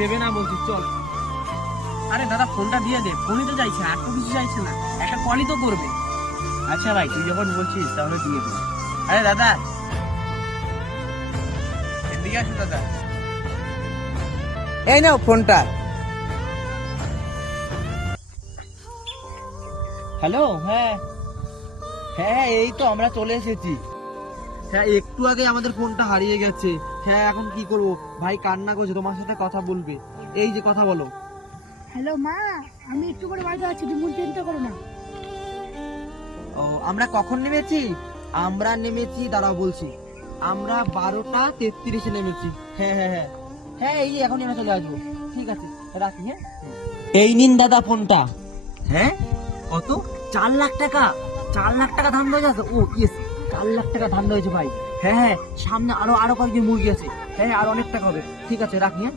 দেবে না বলছিস, চল। আরে দাদা ফোনটা দিয়ে দে, ফোনই তো চাইছে, আর তো কিছু চাইছে না, একটা কলই তো করবে। আচ্ছা ভাই, তুই যখন বলছিস তাহলে দিয়ে দে। আরে দাদা এদিকে আসো দাদা। এই নাও ফোনটা। হ্যালো, হ্যাঁ হ্যাঁ এই তো আমরা চলে এসেছি। হ্যাঁ একটু আগে আমাদের ফোনটা হারিয়ে গেছে। হ্যাঁ এখন কি করব, ভাই কান্না করছে, তোমার সাথে কথা বলবে। এই যে কথা বলো। হ্যালো মা, আমি একটু করে বাড়িতে আছি, তুমি চিন্তা করো না। ও আমরা কখন নেমেছি? আমরা নেমেছি, দাঁড়াও বলছি, আমরা 12:33-এ নেমেছি। হ্যাঁ হ্যাঁ হ্যাঁ হ্যাঁ এই এখনই আমরা চলে আসবো। ঠিক আছে রাখি। হ্যাঁ এই নিন দাদা ফোনটা। হ্যাঁ কত? 4 লাখ টাকা? 4 লাখ টাকা ধান্দা হয়ে যাচ্ছে? ও ইয়েস, 4 লাখ টাকা ধান্দা হয়েছে ভাই। হ্যাঁ হ্যাঁ সামনে আরো আরো কয়েকজন মুরগি আছে। হ্যাঁ আর অনেক টাকা হবে। ঠিক আছে রাখি। হ্যাঁ